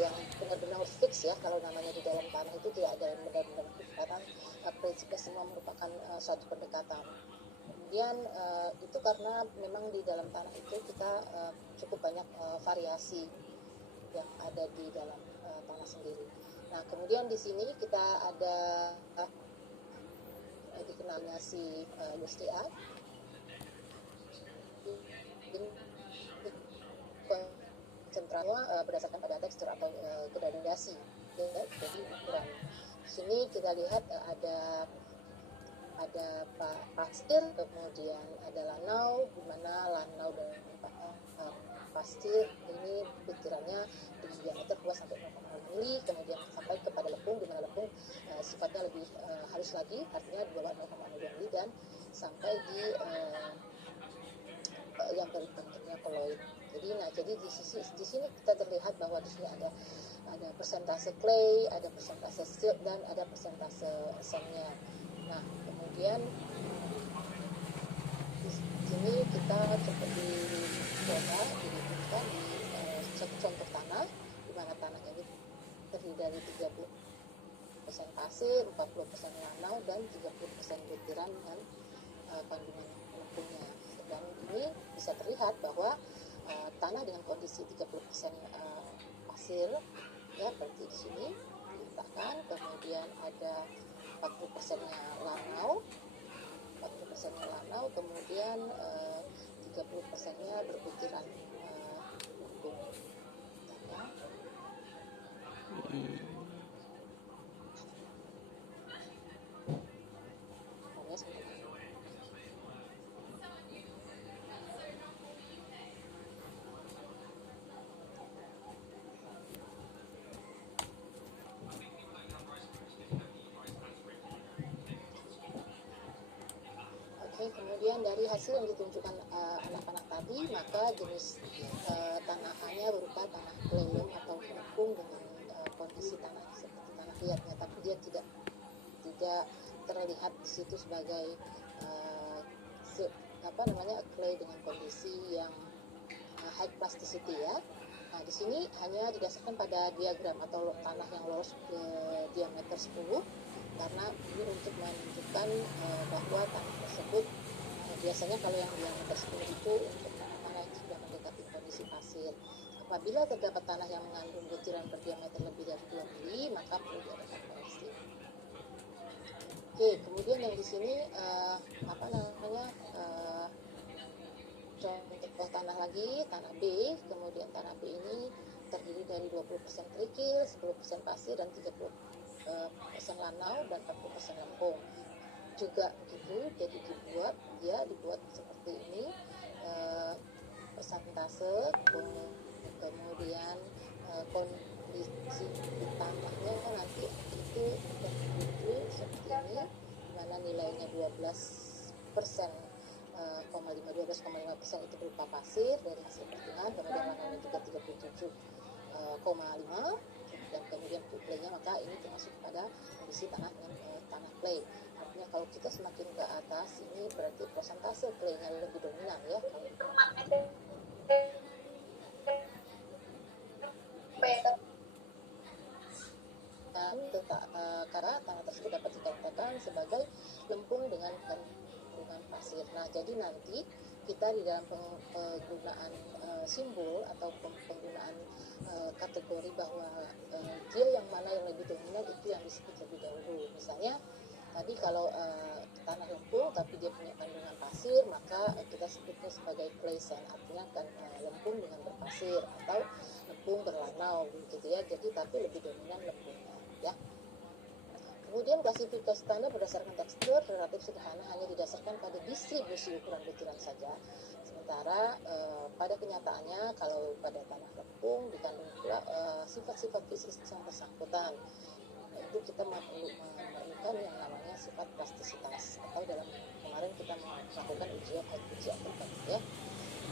yang benar-benar fix ya. Kalau namanya di dalam tanah itu tidak ada yang benar-benar fix, karena prinsipnya semua merupakan suatu pendekatan. Kemudian itu karena memang di dalam tanah itu kita cukup banyak variasi yang ada di dalam tanah sendiri. Nah, kemudian di sini kita ada dikenalnya si USDA. Ini konsentrasinya berdasarkan pada tekstur atau gradasi, ya, jadi ukuran. Di sini kita lihat ada pasir, kemudian ada lanau, di mana lanau dan pasir ini butirannya dengan diameter 2 sampai 0,0 mili, kemudian sampai kepada lepung, di mana lepung sifatnya lebih halus lagi, artinya di bawah 0,02 mili, dan sampai di yang bentuknya koloid. Jadi di sini kita terlihat bahwa di sini ada persentase clay, ada persentase silt, dan ada persentase sandnya. Nah, kemudian di sini kita seperti coba dilihatkan di contoh tanah, di mana tanahnya ini terdiri dari 30% pasir, 40% lanau, dan 30% butiran dan kandungan lepungnya. Dan ini bisa terlihat bahwa tanah dengan kondisi 30% pasir, ya, berarti di sini diletakkan, kemudian ada 40%-nya lanau, kemudian 30%-nya berbutiran lepung. Kemudian dari hasil yang ditunjukkan anak-anak tadi, maka jenis tanahannya berupa tanah clay atau lepung dengan kondisi tanah seperti tanah liatnya, tapi dia tidak terlihat di situ sebagai clay dengan kondisi yang high plasticity, ya. Nah, di sini hanya didasarkan pada diagram atau tanah yang lolos diameter 10, karena ini untuk menunjukkan bahwa tanah tersebut biasanya kalau yang diameter 10 itu untuk tanah yang sudah mendekati kondisi pasir. Apabila terdapat tanah yang mengandung butiran berdiameter lebih dari 2 mili, maka perlu diadakan koreksi. Oke, kemudian yang di sini contoh tanah lagi, tanah B. Kemudian tanah B ini terdiri dari 20% kerikil, 10% pasir, dan 30% lanau, dan 40% lempung. Juga gitu, jadi dibuat seperti ini, persentase, kemudian kondisi tanahnya nanti itu tertuju seperti ini, di mana nilainya 12,5% itu berupa pasir dari hasil perhitungan, kemudian lanaunya juga 37,5, dan kemudian claynya, maka ini termasuk pada kondisi tanah dengan tanah clay. Artinya kalau kita semakin ke atas, ini berarti persentase claynya lebih dominan, ya. Karena tanah tersebut dapat dikatakan sebagai lempung dengan kandungan pasir. Nah, jadi nanti kita di dalam penggunaan simbol atau penggunaan kategori bahwa dia yang mana yang lebih dominan, itu yang disebut lebih dahulu. Misalnya tadi kalau tanah lempung tapi dia punya kandungan pasir, maka kita sebutnya sebagai clay sand, artinya kan lempung dengan berpasir, atau lempung berlanau, gitu ya. Jadi tapi lebih dominan lempungnya, ya. Kemudian klasifikasi tanah berdasarkan tekstur relatif sederhana, hanya didasarkan pada distribusi ukuran butiran saja. Sementara pada kenyataannya kalau pada tanah lempung dikandung pula sifat-sifat fisik yang bersangkutan. Itu kita memerlukan yang namanya sifat plastisitas, atau dalam kemarin kita melakukan ujian tertentu, ya.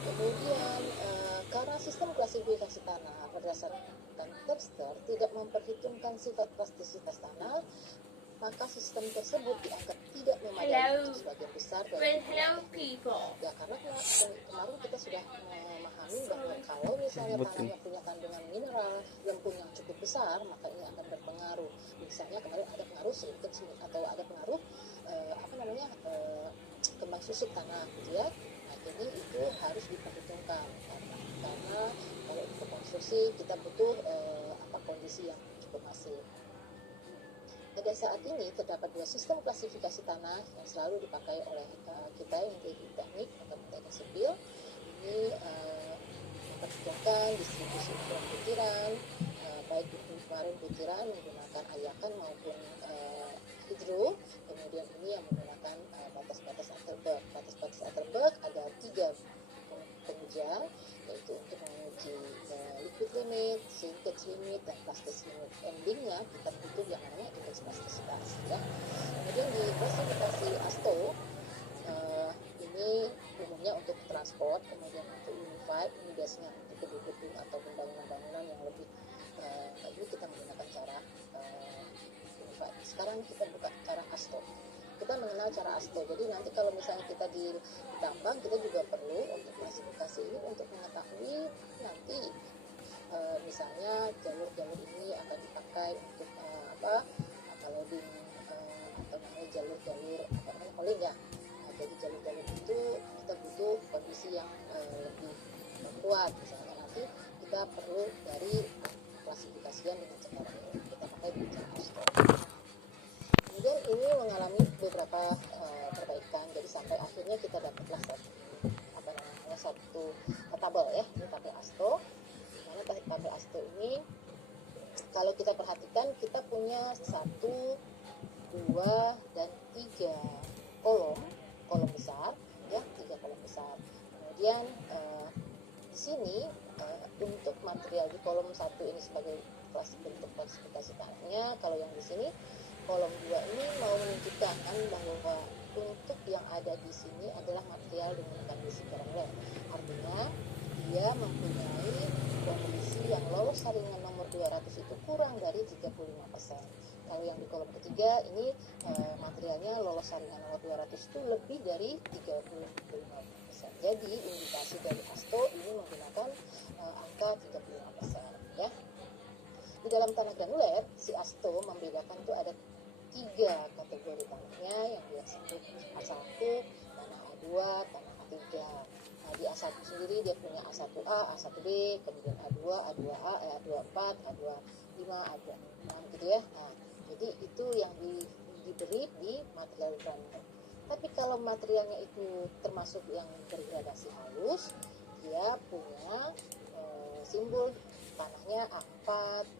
Kemudian karena sistem klasifikasi tanah berdasarkan tekstur tidak memperhitungkan sifat plastisitas tanah, maka sistem tersebut dianggap tidak memadai untuk sebagian besar dari ya, karena kemarin kita sudah memahami bahwa kalau misalnya tanahnya punya kandungan mineral lempung yang cukup besar, maka ini akan berpengaruh. Misalnya kemarin ada pengaruh shrinkage atau ada pengaruh kembang susut tanah gitu ya. Nah, jadi itu harus diperhitungkan karena kalau untuk konstruksi kita butuh kondisi yang cukup masif. Pada saat ini terdapat dua sistem klasifikasi tanah yang selalu dipakai oleh kita yang di teknik atau teknik sipil. Ini memperhitungkan distribusi ukuran butiran, baik ukuran butiran menggunakan ayakan maupun hidro. Kemudian ini yang menggunakan batas-batas Atterberg. Batas-batas Atterberg ada 3 pengujian, yaitu untuk menguji liquid limit, shrinkage limit, dan plasticity limit. Endingnya kita butuh yang namanya indeks plastisitas ya. Kemudian di klasifikasi ASTO ini umumnya untuk transport, kemudian untuk unified ini biasanya untuk gedung-gedung atau bangunan-bangunan yang lebih ini kita menggunakan cara unified. Sekarang kita buka cara ASTO. Kita mengenal cara ASTO. Jadi nanti kalau misalnya kita di tambang, kita juga perlu untuk klasifikasi ini untuk mengetahui nanti misalnya jalur-jalur ini akan dipakai untuk loading atau namanya jalur-jalur hauling ya. Nah, jadi jalur-jalur itu kita butuh kondisi yang lebih kuat. Misalnya nanti kita perlu dari klasifikasian dengan cara ini. Kita pakai dengan cara ASTO. Kemudian ini mengalami beberapa perbaikan, jadi sampai akhirnya kita dapatlah satu tabel ya, ini tabel ASTO. Mana tabel ASTO ini kalau kita perhatikan kita punya 1, 2, dan 3 kolom besar ya, 3 kolom besar. Kemudian di sini untuk material di kolom 1 ini sebagai bentuk klasifikasi tanahnya, kalau yang di sini kolom 2 ini mau menunjukkan bahwa untuk yang ada di sini adalah material dengan kondisi granuler. Artinya dia mempunyai kondisi yang lolos saringan nomor 200 itu kurang dari 35%. Kalau yang di kolom ketiga ini materialnya lolos saringan nomor 200 itu lebih dari 35%. Jadi indikasi dari ASTO ini menggunakan angka 35% ya. Di dalam tanah granuler, si ASTO membedakan itu ada 3 kategori tanahnya yang dia sebut A1, tanah A2, tanah A3. Nah, di A1 sendiri dia punya A1A, A1B, kemudian A2, A2A, A24, A25, A26 gitu ya. Nah, jadi itu yang diberi di material granuler. Tapi kalau materialnya itu termasuk yang bergradasi halus, dia punya simbol tanahnya A4,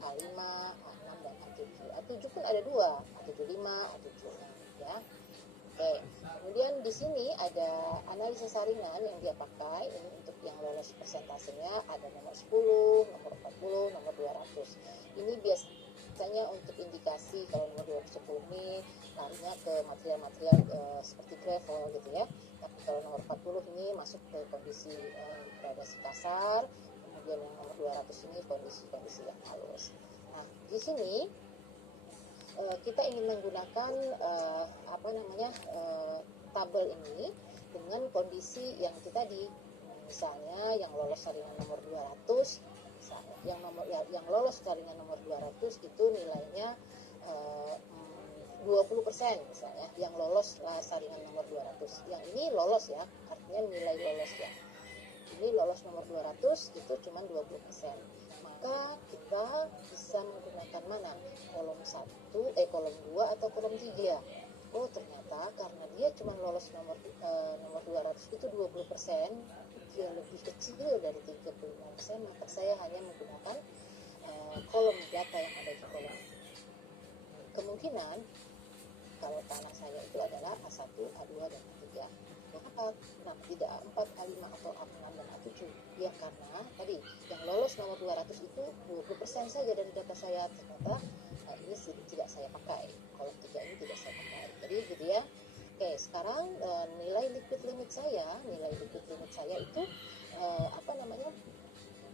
A5, A6, dan A7. A7 pun ada 2, A75, A76 ya. Oke, kemudian di sini ada analisa saringan yang dia pakai. Ini untuk yang lolos persentasenya ada nomor 10, nomor 40, nomor 200. Ini biasanya untuk indikasi kalau nomor 210 ini larinya ke material-material seperti gravel gitu ya. Tapi kalau nomor 40 ini masuk ke kondisi gradasi kasar. Kemudian yang nomor 200 ini kondisi-kondisi yang halus. Nah, di sini kita ingin menggunakan tabel ini dengan kondisi yang tadi, misalnya yang lolos saringan nomor 200, misalnya yang lolos saringan nomor 200 itu nilainya 20% misalnya, yang lolos saringan nomor 200. Yang ini lolos ya, artinya nilai lolos ya. Ini lolos nomor 200 itu cuma 20%. Maka kita bisa menggunakan mana? Kolom 2 atau kolom 3. Oh, ternyata karena dia cuma lolos nomor 200 itu 20%, dia lebih kecil dari 35%, maka saya hanya menggunakan kolom data yang ada di kolom. Kemungkinan kalau tanah saya itu adalah A1, A2, dan A3. Kenapa tidak A4, A5, atau A6, dan A7? Ya karena tadi yang lolos nomor 200 itu 20% saja dari data saya. Ternyata ini tidak saya pakai. Kolom 3 ini tidak saya pakai. Jadi gitu ya. Oke, sekarang nilai liquid limit saya itu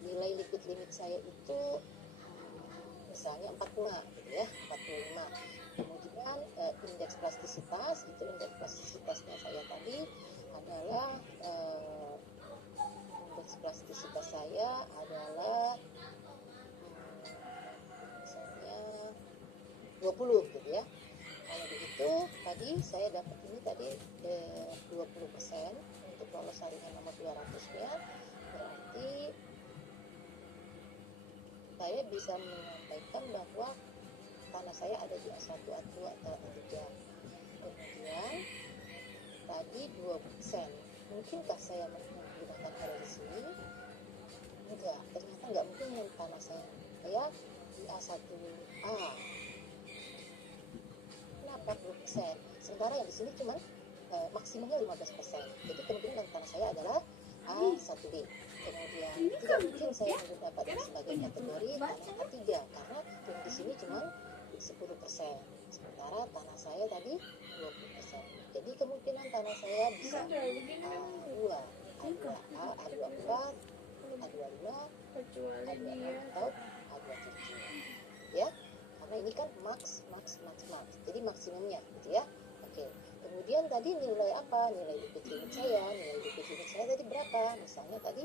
nilai liquid limit saya itu misalnya 45 gitu ya, 45. Kemudian indeks plastisitas, itu indeks plastisitasnya saya tadi adalah indeks plastisitas saya adalah 20 gitu ya. Kalau begitu tadi saya dapat ini tadi 20% untuk lolos salinan nomor 200-nya, berarti saya bisa menyampaikan bahwa tanah saya ada di A1, A2 atau A3. Kemudian tadi 2%. Mungkinkah saya menggunakan area di sini? Enggak, ternyata enggak mungkin tanah saya di A1A. Kenapa 20%? Sementara yang di sini cuma maksimumnya 15%. Jadi kemungkinan tanah saya adalah A1B. Kemudian tidak mungkin saya mendapatkan sebagai kategori tanah A3 karena yang di sini cuma 10%. Sementara tanah saya tadi 20%. Jadi kemungkinan tanah saya bisa A2, A2A, A24, A25, A26 atau A27. Ya, karena ini kan max. Jadi maksimumnya gitu ya. Oke. Kemudian tadi nilai apa? Nilai liquid limit saya. Nilai liquid limit saya tadi berapa? Misalnya tadi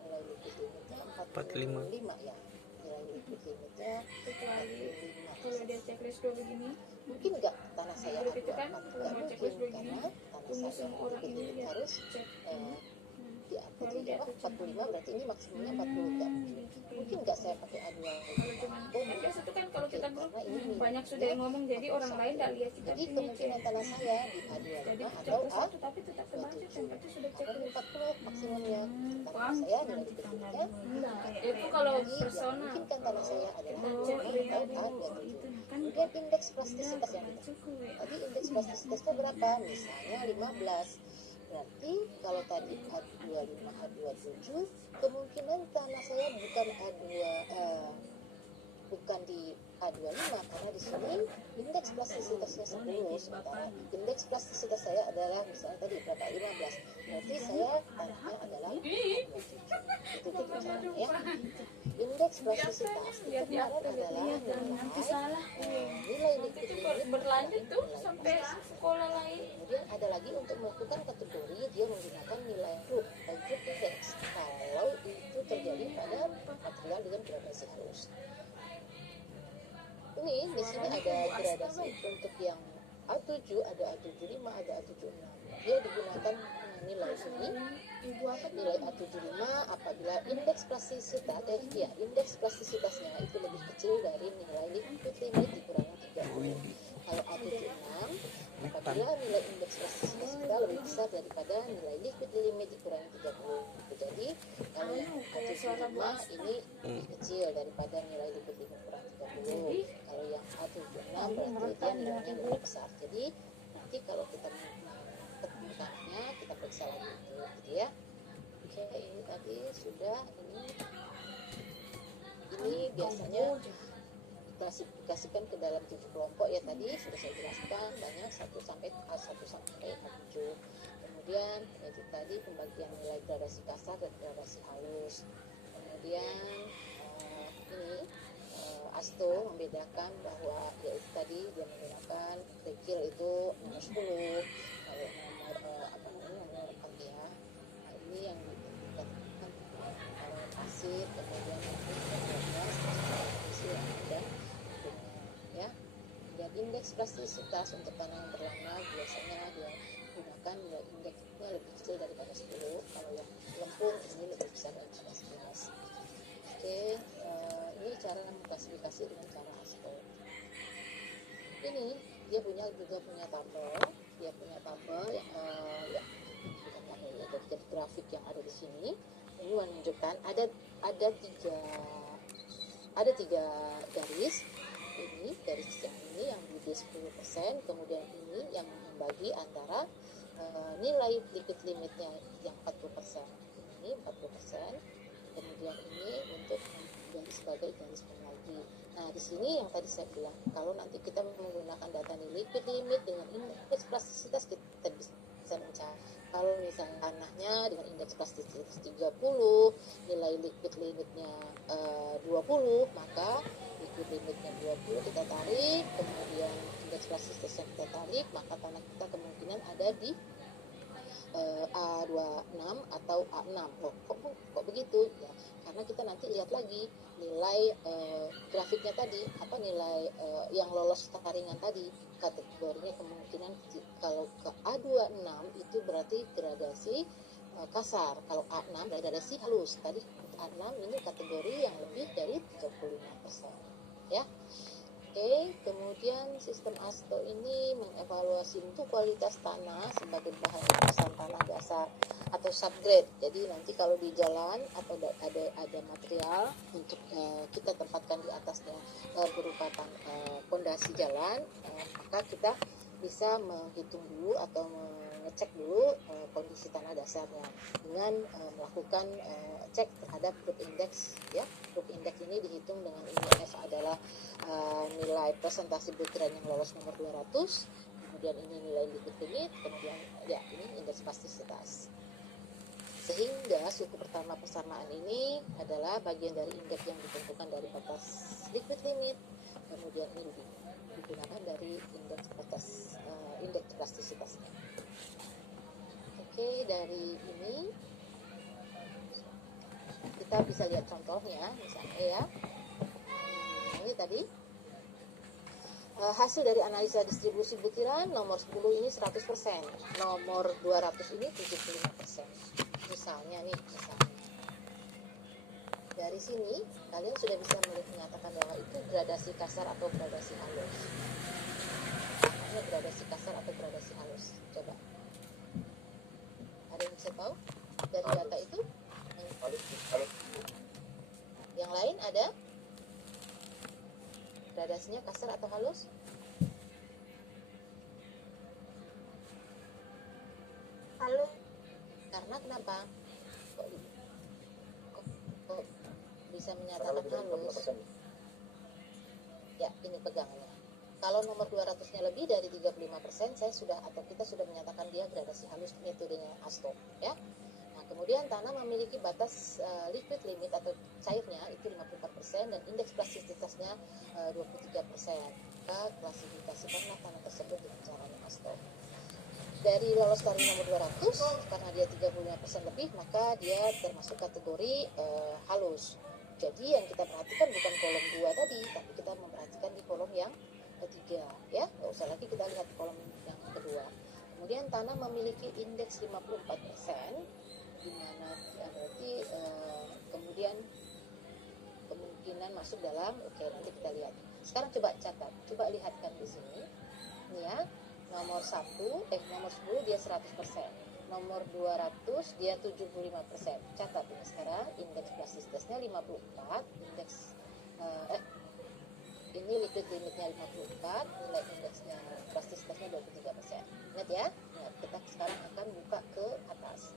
nilai liquid limitnya 45 ya. Nilai liquid limitnya 45. Kalau dia checklist dua begini, mungkin nggak tanah saya A24? kan, Nggak mungkin karena tanah saya orang liquid ini limit lihat harus cek di atas 45, berarti ini maksimumnya 40. Nggak mungkin nggak saya pakai A2. Kalau cuma kan biasa itu kan kalau kita grup karena ini banyak sudah yang ngomong, jadi orang lain nggak lihat kita jadi punya kemungkinan tanah saya di jadi A25 atau checklist satu tapi tetap terbaca tempatnya sudah karena ini checklist 40 maksimumnya. Tanah saya nilai liquid limitnya itu kalau jadi personal. mungkin kan tanah saya adalah A25 atau A27. Kan Kemudian indeks plastisitas yang kita tadi indeks plastisitasnya berapa? Misalnya 15. Berarti kalau tadi A25, A27, kemungkinan tanah saya bukan di A25 karena di sini indeks plastisitasnya 10, sementara indeks plastisitas saya adalah misalnya tadi berapa? 15. Berarti saya tanahnya adalah A27. Itu caranya ya. Indeks plastisitas itu kemarin adalah nilai liquid limit berlanjut tuh sampai sekolah lain. Kemudian ada lagi untuk melakukan kategori, dia menggunakan nilai group index kalau itu terjadi pada material dengan gradasi halus. Ini di sini ada gradasi untuk yang A7, ada A75, ada A76. Dia digunakan nilai ini, nilai A75 apabila indeks plastisitas, indeks plastisitasnya itu lebih kecil dari nilai liquid limit dikurangi 30. Kalau A76 apabila nilai indeks plastisitas kita lebih besar daripada nilai liquid limit dikurangi 30. Jadi kalau yang A75 ini lebih kecil daripada nilai liquid limit kurang 30. Kalau yang A76 berarti dia nilainya lebih besar. Jadi nanti kalau kita ketemukannya kita periksa lagi itu gitu ya. Oke, ini tadi sudah ini biasanya klasifikasikan ke dalam 7 kelompok ya, tadi sudah saya jelaskan banyak 1 sampai A7. Kemudian itu tadi pembagian nilai gradasi kasar dan gradasi halus. Kemudian ini ASTO membedakan bahwa yaitu tadi dia menggunakan dekil itu nomor 10, kalau nomor 4 ya. Nah, ini yang dikatakan pasir, kemudian ya. Dan indeks plastisitas untuk tanah yang berwarna biasanya dia gunakan nilai indeksnya lebih kecil daripada 10. Kalau yang lempung ini lebih besar daripada 11. Oke, ini cara mengklasifikasi dengan cara ASCO. Ini dia juga punya tabel, yang bukan tabel ya, jadi grafik yang ada di sini. Ini menunjukkan ada tiga garis. Ini garis yang di 10%, kemudian ini yang membagi antara nilai liquid limitnya yang 40%. Ini 40%. Kemudian ini untuk menjadi sebagai garis pembagi. Nah, di sini yang tadi saya bilang, kalau nanti kita menggunakan data nilai liquid limit dengan indeks plastisitas, kita bisa mencari. Kalau misalnya tanahnya dengan indeks plastisitas 30, nilai liquid limitnya 20, maka liquid limitnya 20 kita tarik, kemudian indeks plastisitasnya kita tarik, maka tanah kita kemungkinan ada di A26 atau A6. Kok begitu? Ya, karena kita nanti lihat lagi nilai grafiknya tadi, apa nilai yang lolos taringan tadi, kategorinya kemungkinan kalau ke A26 itu berarti gradasi kasar, kalau A6 gradasi halus. Tadi A6 ini kategori yang lebih dari 35%, ya. Oke, kemudian sistem ASTO ini mengevaluasi mutu kualitas tanah sebagai bahan lapisan tanah dasar atau subgrade. Jadi nanti kalau di jalan atau ada material untuk kita tempatkan di atasnya berupa pondasi jalan, maka kita bisa menghitung dulu atau mengecek dulu kondisi tanah dasarnya dengan melakukan cek terhadap group index, ya. Group index ini dihitung dengan ini F adalah nilai presentasi butiran yang lolos nomor 200, kemudian ini nilai liquid limit, kemudian ya ini indeks plastisitas. Sehingga suku pertama persamaan ini adalah bagian dari indeks yang ditentukan dari batas liquid limit, kemudian ini digunakan dari indeks batas indeks plastisitasnya. Oke, dari ini kita bisa lihat contohnya, misalnya ya. Ini tadi hasil dari analisa distribusi butiran nomor 10 ini 100%, nomor 200 ini 75%. Misalnya dari sini kalian sudah bisa menyatakan bahwa itu gradasi kasar atau gradasi halus. Namanya gradasi kasar atau gradasi halus. Coba ada yang bisa tahu dari data itu? Yang lain ada? Gradasinya kasar atau halus? Halus. Karena kenapa? Kok bisa menyatakan halus? Ya, ini pegangannya. Kalau nomor 200-nya lebih dari 35%, kita sudah menyatakan dia gradasi halus metodenya ASTO, ya. Nah, kemudian tanah memiliki batas liquid limit atau cairnya itu 54% dan indeks plastisitasnya 23%. Maka klasifikasikanlah tanah tersebut dengan caranya ASTO. Dari lolos taring nomor 200, karena dia 35% lebih, maka dia termasuk kategori halus. Jadi yang kita perhatikan bukan kolom 2 tadi, tapi kita memperhatikan di kolom yang ketiga, ya. Nggak usah lagi kita lihat kolom yang kedua. Kemudian tanah memiliki indeks 54%, di mana berarti kemudian kemungkinan masuk dalam, oke, nanti kita lihat. Sekarang coba catat, coba lihatkan di sini. Ini ya, nomor 10 dia 100%. Nomor 200 dia 75%. Catat ini sekarang, indeks plastisitasnya 54, ini liquid limitnya 54, nilai indeksnya plastisitasnya 23%. Ingat ya? Nah, kita sekarang akan buka ke atas.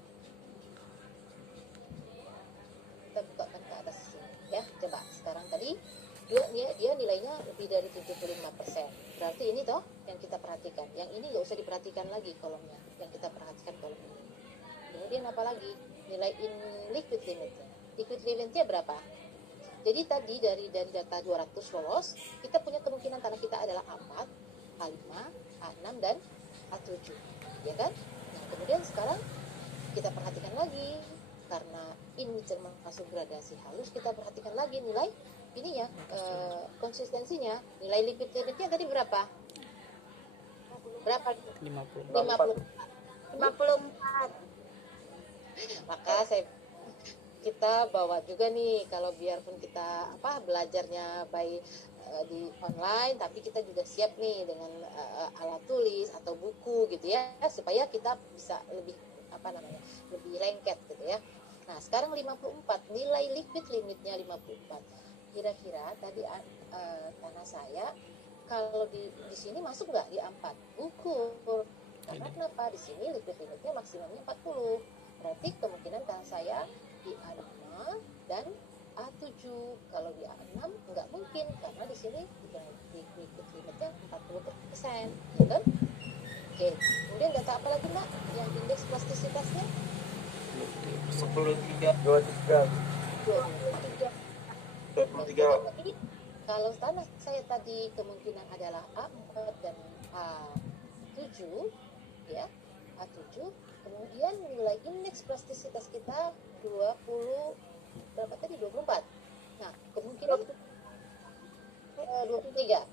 Kita bukakan ke atas sini, ya. Coba sekarang tadi dia nilainya lebih dari 75%. Berarti ini toh yang kita perhatikan. Yang ini nggak usah diperhatikan lagi kolomnya. Yang kita perhatikan kolom ini. Kemudian apa lagi? Nilai liquid limitnya. Liquid limitnya berapa? Jadi tadi dari data 200 lolos, kita punya kemungkinan tanah kita adalah A4, A5, A6 dan A7, ya kan? Nah, kemudian sekarang kita perhatikan lagi, karena ini termasuk gradasi halus, kita perhatikan lagi nilai ininya, konsistensinya. Nilai liquid limitnya tadi berapa? 54. Maka kita bawa juga nih, kalau biarpun kita belajarnya di online, tapi kita juga siap nih dengan alat tulis atau buku gitu ya, supaya kita bisa lebih lebih lengket gitu ya. Nah, sekarang 54, nilai liquid limitnya 54. Kira-kira tadi tanah saya kalau di sini masuk nggak di A4? Ukur. Karena kenapa? Di sini liquid limitnya maksimumnya 40. Berarti kemungkinan tanah saya di A5 dan A7. Kalau di A6 nggak mungkin, karena di sini liquid limitnya 40%, gitu. Oke, kemudian data apa lagi Mbak? Yang indeks plastisitasnya? 23. Kalau tanah saya tadi kemungkinan adalah A4 dan A7, ya, A7. Kemudian nilai indeks plastisitas kita 24. Nah, kemungkinan 23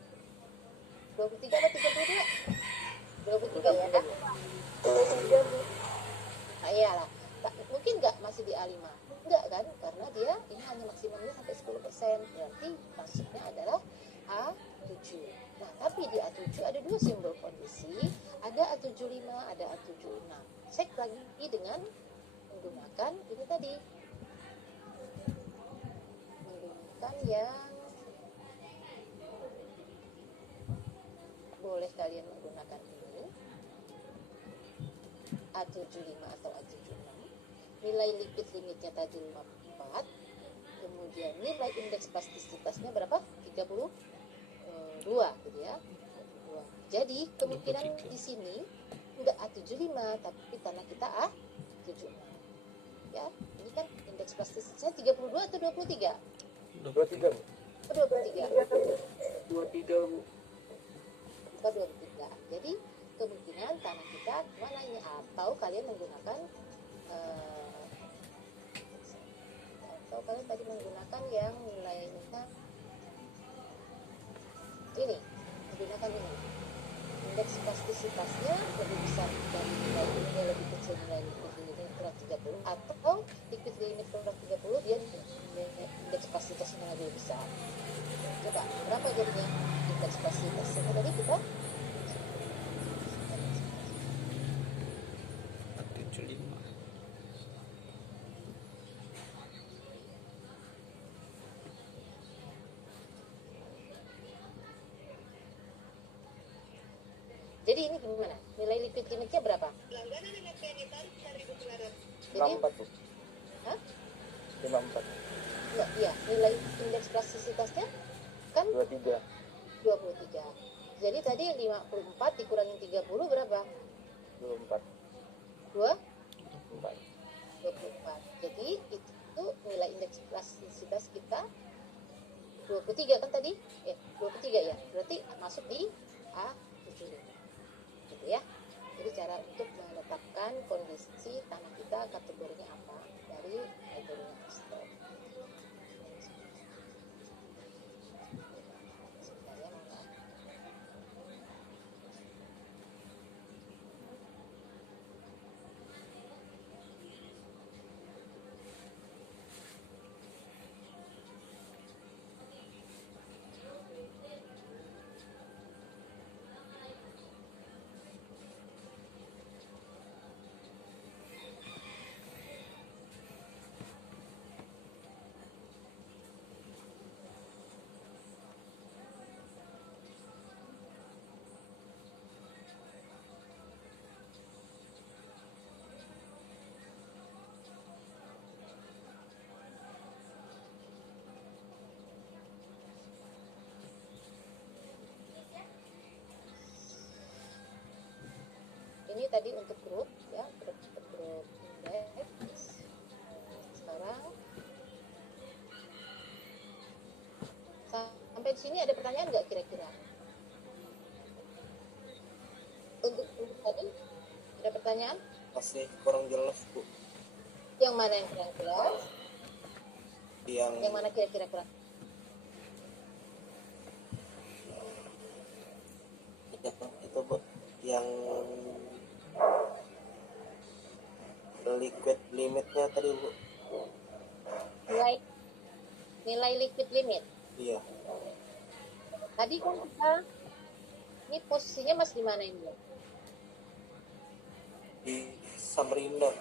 atau 32? 23 ya kan? Nah, iyalah. Mungkin nggak masih di A5? Enggak kan? Karena dia ini hanya maksimumnya sampai 10%. Berarti masuknya adalah A7. Nah, tapi di A7 ada dua simbol kondisi. Ada A75, ada A76. Cek lagi dengan menggunakan ini tadi. Menggunakan yang boleh kalian menggunakan ini. A75 atau A76. Nilai lipid limitnya tadi 54. Kemudian nilai indeks plastisitasnya berapa? 32 gitu ya. 32. Jadi kemungkinan di sini enggak A75 tapi tanah kita A76. Ya, ini kan indeks plastisitasnya 32 atau 23? 23 Bu. 23. 23 Bu. 23. Jadi kemungkinan tanah kita mana ini, atau kalian menggunakan atau kalian tadi menggunakan yang nilainya ini, menggunakan ini indeks plastisitasnya lebih besar dari nilai ini, lebih kecil nilai liquid limit kurang 30, atau liquid limit kurang 30 dia indeks plastisitasnya lebih besar. Coba berapa jadinya indeks plastisitasnya tadi kita 75. jadi ini gimana? Nilai liquid limitnya berapa? Jadi 54 Bu. hah? 54. Enggak, iya, nilai indeks plastisitasnya kan 23. 23. Jadi tadi 54 dikurangin 30 berapa? 24. 2? 4. 24. Jadi itu nilai indeks plastisitas kita 23 kan tadi? 23 ya. Berarti masuk di A75. Gitu ya. Jadi cara untuk menetapkan kondisi tanah kita kategorinya apa dari metodenya Astor. Sebentar ya, Mama. Ini tadi untuk grup ya, grup indeks. Sekarang sampai di sini ada pertanyaan nggak kira-kira? Untuk tadi ada pertanyaan? Masih kurang jelas Bu. Yang mana yang kurang jelas? Yang Yang mana kira-kira kurang? itu Bu, yang liquid limitnya tadi Bu. Nilai liquid limit. Iya. Tadi kan kita ini posisinya Mas di mana ini? Di Samarinda.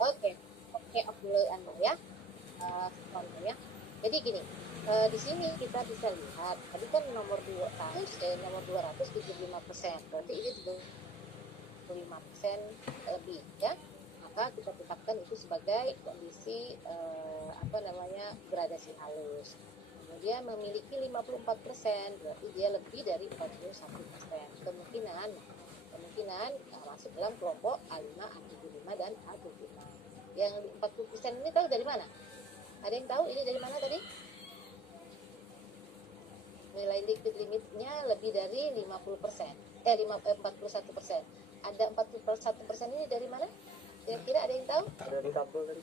Oke, Anda ya. Ya. Jadi gini, di sini kita bisa lihat tadi kan nomor 275%, berarti ini 35% lebih ya. Maka kita tetapkan itu sebagai kondisi gradasi halus. Kemudian memiliki 54%, berarti dia lebih dari 41%. Kemungkinan masuk dalam kelompok A5, A75 dan A75. Yang 40% ini tahu dari mana? Ada yang tahu ini dari mana tadi? Nilai liquid limitnya lebih dari 50%. 41%. Ada 41% ini dari mana? Kira-kira ada yang tahu? Ada di tabel tadi.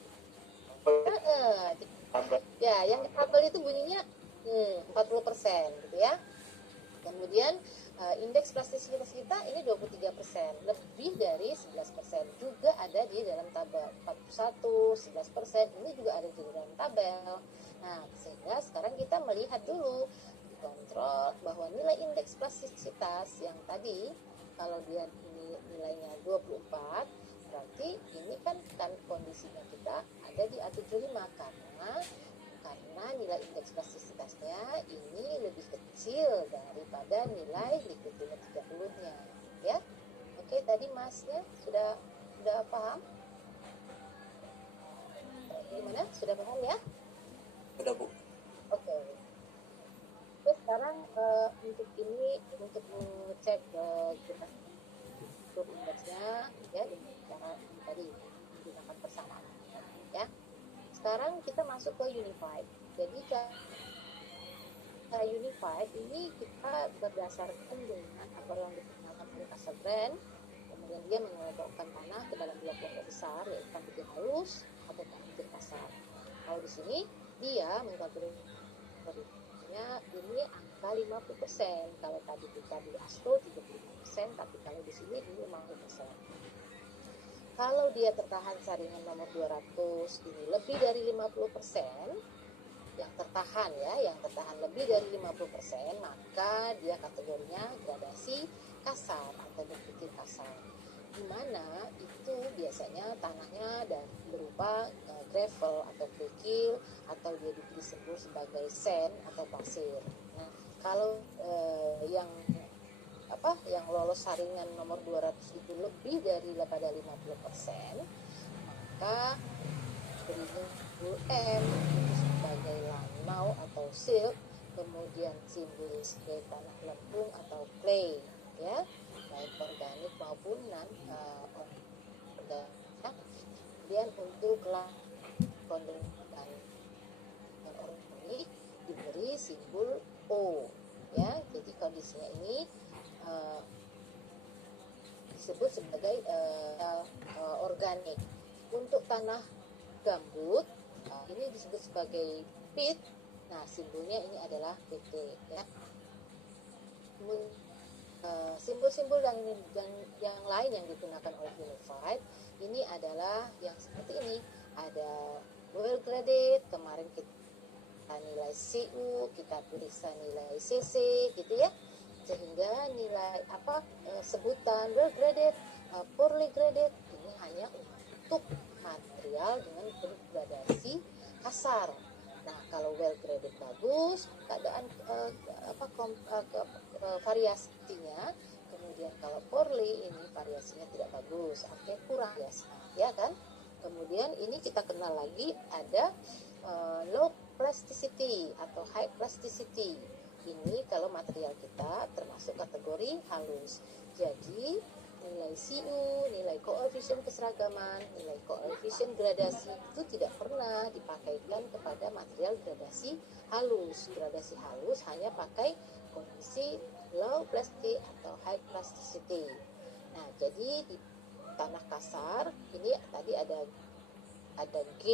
Tabel. Ya, yang di tabel itu bunyinya 40% gitu ya. Kemudian indeks plastisitas kita ini 23%, lebih dari 11%. Juga ada di dalam tabel 41, 11%, ini juga ada di dalam tabel. Nah, sehingga sekarang kita melihat dulu, kontrol bahwa nilai indeks plastisitas yang tadi, kalau dia nilainya 24, berarti ini kan kondisinya kita ada di A75 karena nilai indeks plastisitasnya ini lebih kecil daripada nilai liquid limit 30-nya ya. Oke, tadi Masnya sudah paham? Gimana? Sudah paham ya? Udah Bu. Oke. Terus sekarang untuk mengecek kita indeksnya ya dengan cara ini tadi menggunakan persamaan ya. Sekarang kita masuk ke unified. Jadi cara unified ini kita berdasarkan dengan apa yang dikenalkan oleh Casablanca. Kemudian dia mengelompokkan tanah ke dalam dua kelompok besar, yaitu tanah putih halus atau tanah putih kasar. Kalau di sini dia mengkategorikannya ini angka 50%. Kalau tadi kita di ASTO 35%, tapi kalau di sini ini 50%. Kalau dia tertahan saringan nomor 200 ini lebih dari 50%, yang tertahan lebih dari 50%, maka dia kategorinya gradasi kasar atau berpikir kasar. Di mana itu biasanya tanahnya dan berupa gravel atau kerikil atau dia disebut sebagai sand atau pasir. Nah, kalau yang lolos saringan nomor 200 itu lebih daripada 50%, maka berinya M itu sebagai lanau atau silt, kemudian simbol sebagai tanah lempung atau clay ya, baik organik maupun non organik. Kemudian untuk organik diberi simbol O ya. Jadi kondisinya ini disebut sebagai organik. Untuk tanah gambut ini disebut sebagai pit. Nah, simbolnya ini adalah PT ya. Simbol-simbol yang lain yang digunakan oleh Unified ini adalah yang seperti ini. Ada well graded, kemarin kita nilai CU, kita periksa nilai CC gitu ya. Sehingga nilai sebutan well graded, poorly graded ini hanya untuk material dengan gradasi kasar. Nah, kalau well graded bagus, keadaan variasinya. Kemudian kalau poorly ini variasinya tidak bagus, artinya kurang ya kan. Kemudian ini kita kenal lagi ada low plasticity atau high plasticity. Ini kalau material kita termasuk kategori halus. Jadi nilai CU, nilai koefisien keseragaman, nilai koefisien gradasi itu tidak pernah dipakaikan kepada material gradasi halus. Gradasi halus hanya pakai kondisi low plastic atau high plasticity. Nah, jadi di tanah kasar ini tadi ada G,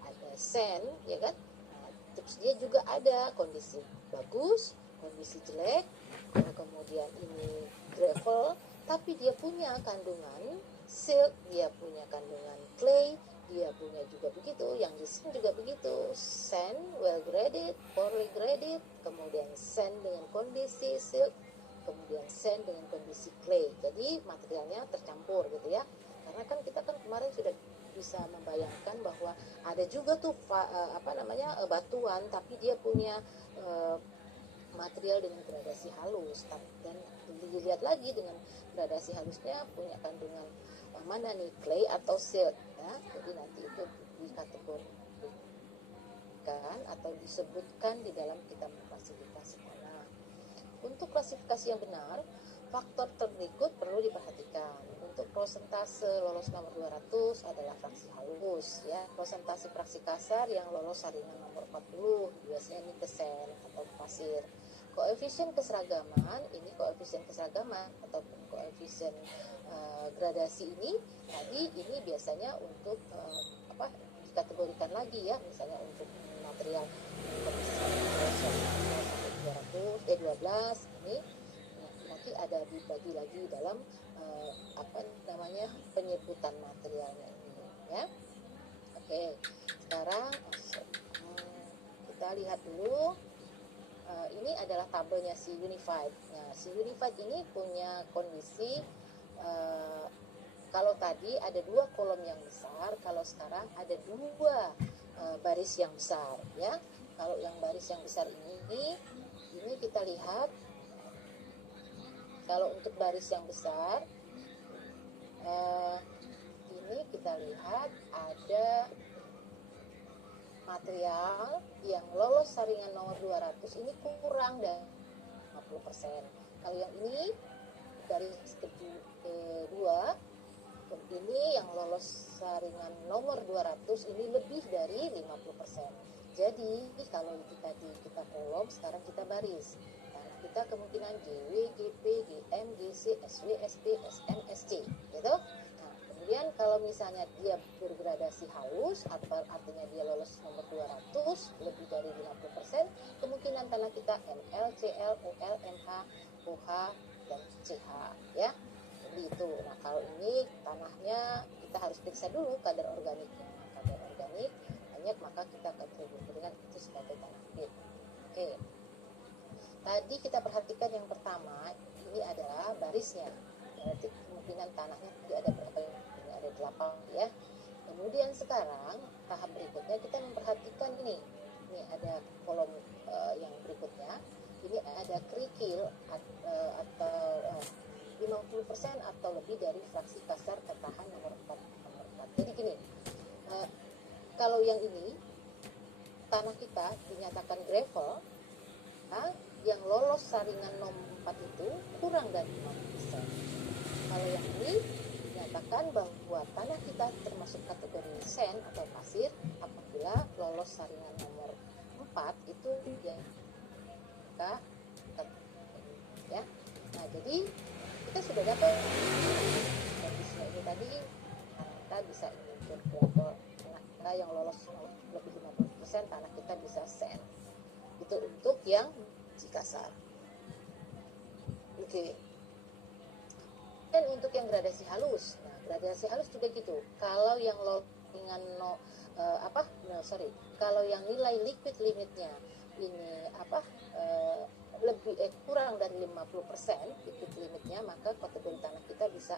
ada sand, ya kan? Nah, terus dia juga ada kondisi bagus, kondisi jelek, kemudian ini gravel, tapi dia punya kandungan silt, dia punya kandungan clay, dia punya juga begitu, yang di sini juga begitu, sand well graded, poorly graded, kemudian sand dengan kondisi silt, kemudian sand dengan kondisi clay. Jadi materialnya tercampur gitu ya. Karena kan kita kan kemarin sudah bisa membayangkan bahwa ada juga tuh batuan, tapi dia punya material dengan gradasi halus, dan dilihat lagi dengan gradasi halusnya punya kandungan mana nih, clay atau silt ya. Jadi nanti itu dikategorikan atau disebutkan di dalam kita mengklasifikasi tanah. Untuk klasifikasi yang benar, faktor berikut perlu diperhatikan. Untuk prosentase lolos nomor 200 adalah fraksi halus ya. Prosentase fraksi kasar yang lolos saringan nomor 40 biasanya ini ke sand atau pasir. koefisien keseragaman ini, koefisien keseragaman ataupun koefisien gradasi ini tadi ini biasanya untuk dikategorikan lagi ya, misalnya untuk material sampai 12 ini nanti ada dibagi lagi dalam penyebutan materialnya ini ya. Oke, sekarang kita lihat dulu. Ini adalah tabelnya si Unified. Nah, si Unified ini punya kondisi kalau tadi ada 2 kolom yang besar, kalau sekarang ada 2 baris yang besar ya. Kalau yang baris yang besar ini kita lihat, kalau untuk baris yang besar ini kita lihat ada material yang lolos saringan nomor 200 ini kurang dari 50%. Kalau yang ini garis kedua ini yang lolos saringan nomor 200 ini lebih dari 50%. Jadi kalau kita kolom, sekarang kita baris. Nah, kita kemungkinan GW, GP, GM, GC, SW, SP, SM, SC gitu. Kemudian kalau misalnya dia bergradasi halus, artinya dia lolos nomor 200, lebih dari 50%, kemungkinan tanah kita ML, CL, UL, MH, OH, dan CH ya. Jadi itu. Nah, kalau ini tanahnya kita harus periksa dulu kadar organiknya. Kadar organik banyak, maka kita akan dengan itu sebagai tanah pit. Oke. Tadi kita perhatikan yang pertama, ini adalah barisnya. Berarti kemungkinan tanahnya tidak ada berapa, ini ada 8 ya. Kemudian sekarang tahap berikutnya kita memperhatikan ini ada kolom yang berikutnya. Ini ada kerikil atau 50% atau lebih dari fraksi kasar ketahan nomor 4. Jadi gini, kalau yang ini tanah kita dinyatakan gravel, yang lolos saringan nomor 4 itu kurang dari 50%. Kalau yang ini dinyatakan bahwa tanah kita termasuk kategori sand atau pasir apabila lolos saringan nomor 4 itu ya. Nah, jadi kita sudah dapat kondisinya ini tadi, kita bisa mengukur gravel tanah yang lolos lebih 50%, tanah kita bisa sand. Itu untuk yang kasar. Oke. Dan untuk yang gradasi halus, nah gradasi halus juga gitu. Kalau yang dengan kalau yang nilai liquid limitnya ini kurang dari 50% liquid limitnya, maka kategori tanah kita bisa